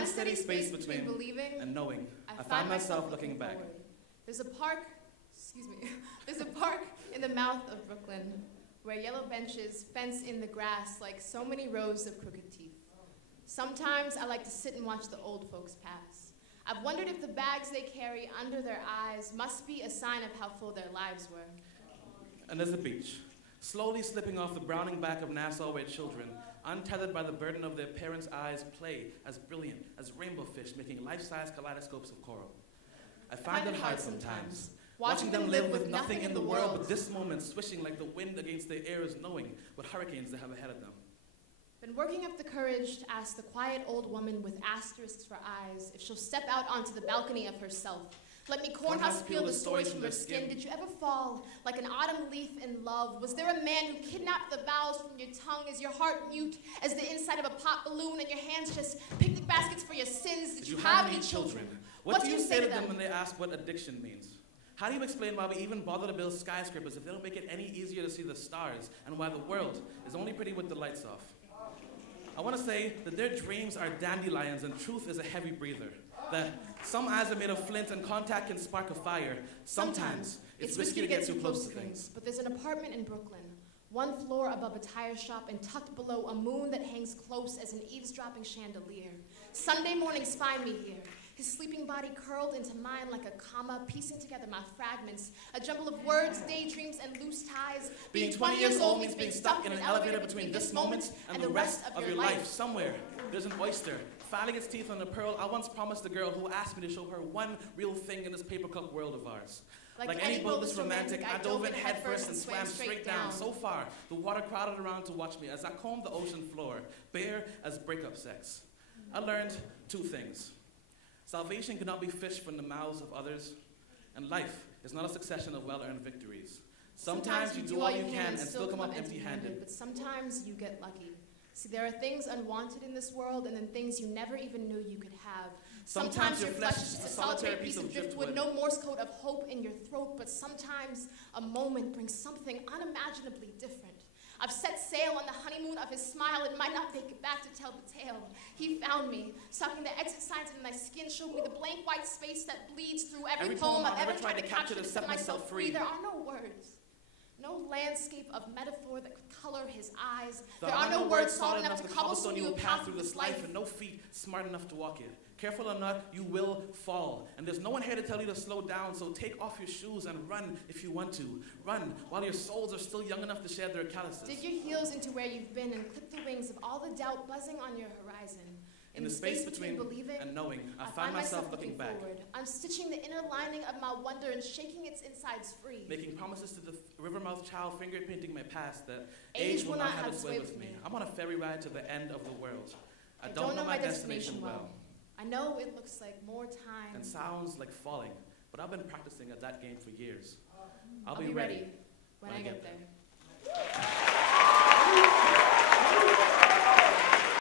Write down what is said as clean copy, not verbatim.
unsteady space between believing and knowing, I find myself looking back. There's a park in the mouth of Brooklyn where yellow benches fence in the grass like so many rows of crooked teeth. Sometimes I like to sit and watch the old folks pass. I've wondered if the bags they carry under their eyes must be a sign of how full their lives were. And there's the beach, slowly slipping off the browning back of Nassau where children, untethered by the burden of their parents' eyes, play as brilliant as rainbow fish making life-size kaleidoscopes of coral. I find it hard sometimes, watching them live with nothing in the world but this moment swishing like the wind against their ears, knowing what hurricanes they have ahead of them. Been working up the courage to ask the quiet old woman with asterisks for eyes if she'll step out onto the balcony of herself. Let me cornhusk peel the stories from her skin. Did you ever fall like an autumn leaf in love? Was there a man who kidnapped the vowels from your tongue? Is your heart mute as the inside of a pop balloon and your hands just picnic baskets for your sins? Did you have any children? What do you say to them when they ask what addiction means? How do you explain why we even bother to build skyscrapers if they don't make it any easier to see the stars, and why the world is only pretty with the lights off? I want to say that their dreams are dandelions and truth is a heavy breather. That some eyes are made of flint and contact can spark a fire. Sometimes it's risky to get too close to things. But there's an apartment in Brooklyn, one floor above a tire shop and tucked below a moon that hangs close as an eavesdropping chandelier. Sunday mornings find me here. His sleeping body curled into mine like a comma, piecing together my fragments. A jumble of words, daydreams, and loose ties. Being 20 years old means being stuck in an elevator between this moment and the rest of your life. Somewhere, there's an oyster, filing its teeth on a pearl. I once promised a girl who asked me to show her one real thing in this papercup world of ours. Like any boatless romantic, I dove in headfirst and swam straight down. So far, the water crowded around to watch me as I combed the ocean floor, bare as breakup sex. I learned two things. Salvation cannot be fished from the mouths of others, and life is not a succession of well-earned victories. Sometimes you do all you can and still come up empty-handed. But sometimes you get lucky. See, there are things unwanted in this world and then things you never even knew you could have. Sometimes your flesh is just a solitary piece of driftwood, no Morse code of hope in your throat, but sometimes a moment brings something unimaginably different. I've set sail on the honeymoon of his smile and might not make it back to tell the tale. He found me, sucking the exit signs into my skin, showed me the blank white space that bleeds through every poem I've ever tried to capture to set myself free. There are no words, no landscape of metaphor that could color his eyes. There are no words solid enough to cobblestone you a path through this life, and no feet smart enough to walk it. Careful or not, you will fall. And there's no one here to tell you to slow down, so take off your shoes and run if you want to. Run while your souls are still young enough to shed their calluses. Dig your heels into where you've been and clip the wings of all the doubt buzzing on your horizon. In the space between believing and knowing, I find myself looking back. I'm stitching the inner lining of my wonder and shaking its insides free. Making promises to the rivermouth child, finger painting my past, that age will not have its way with me. I'm on a ferry ride to the end of the world. I don't know my destination well. I know it looks like more time. And sounds like falling, but I've been practicing at that game for years. I'll be ready when I get there.